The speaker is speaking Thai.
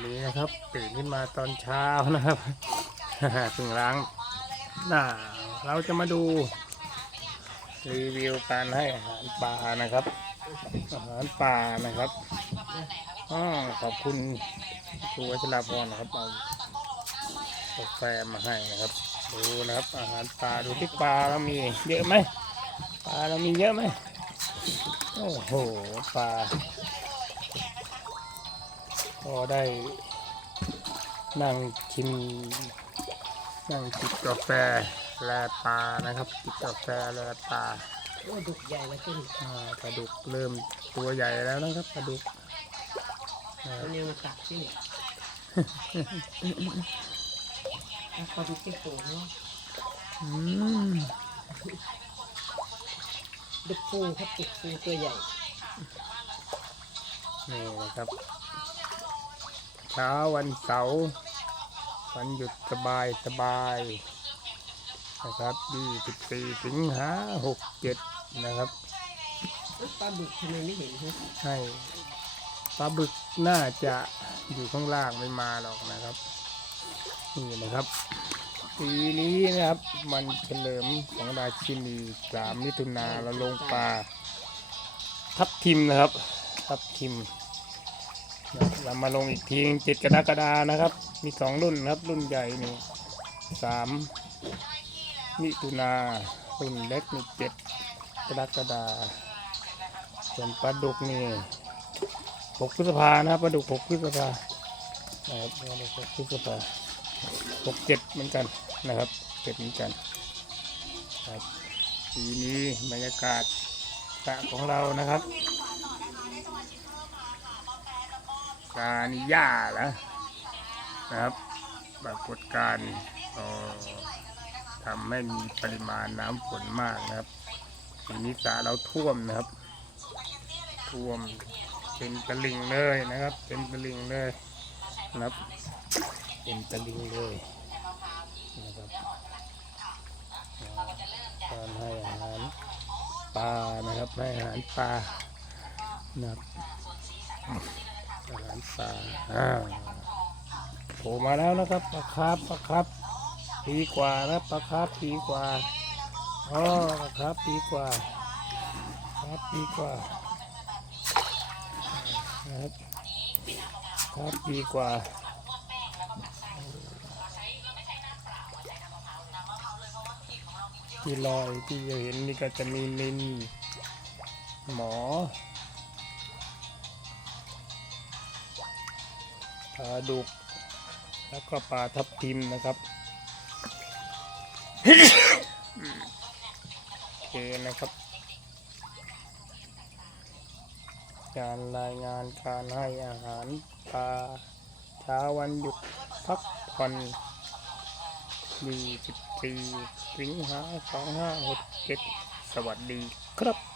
วันนี้นะครับ ตื่นขึ้นมาตอนเช้านะครับเพิ่งล้างหน้าเราจะมาดูรีวิวการให้อาหารปลานะครับ อาหารปลานะครับอขอบคุณครูวัชราพรนะครับเอากาแฟมาให้นะครับ ดูนะครับ อาหารปลาดูที่ปลาเรามีเยอะไหมปลาเรามีเยอะไหมโอ้โหปลา ก็ได้นั่งกินนั่งจิบกาแฟแลปลานะครับจิบกาแฟแลปลาโอ้ดุกใหญ่แล้วขึ้นอ่าปลาดุกเริ่มตัวใหญ่แล้วนะครับปลาดุกอ่าเอาเนี่ยมาตักที่แล้วพอดูที่โป่งเนาะอืมดุกฟูครับดุกฟูตัวใหญ่นี่นะครับ ช้าวันเสาร์วันหยุดสบายสบายนะครับ24สิงหา67 นะครับแล้วปลาบึกทำไมไม่เห็นฮะให้ปลาบึกน่าจะอยู่ข้างล่างไม่มาหรอกนะครับ นี่นะครับปีนี้นะครับมันเฉลิมของราชินีสามมิถุนาเราลงปลาทับทิมนะครับ ทับทิมนะ เรามาลงอีกทีเจ็ดกรกฎานะครับ มีสองรุ่นครับ รุ่นใหญ่นี่สามมิถุนารุ่นเล็กนี่เจ็ดกรกฎาส่วนปลาดุกนี่หกพฤษภานะครับปลาดุกหกพฤษภานะครับปลาดุกหกพฤษภาหกเจ็ดเหมือนกันนะครับเจ็ดเหมือนกันครับปีนี้บรรยากาศสระของเรานะครับ กานิยาแล้วนะครับ ปรากฏการณ์ทำให้มีปริมาณน้ำฝนมากนะครับปีนี้สระเราท่วมนะครับ ท่วมเป็นตะลิงเลยนะครับ เป็นตะลิงเลยนะครับ เป็นตะลิงเลยนะครับการให้อาหารปลานะครับให้อาหารปลานะครับ อาหารปลาอ่าโผล่มาแล้วนะครับปลาคร์ฟปลาคร์ฟปีกว่านะปลาคร์ฟปีกว่าอ๋อปลาคร์ฟปีกว่าคาร์ฟปีกว่าครับครับดีกว่าที่ลอยที่จะเห็นนี่ก็จะมีนินหมอ ปลาดุก แล้วก็ปลาทับทิมนะครับโอเคนะครับ การรายงานการให้อาหารปลาเช้าวันหยุดพักผ่อน24สิงหา2567 สวัสดีครับ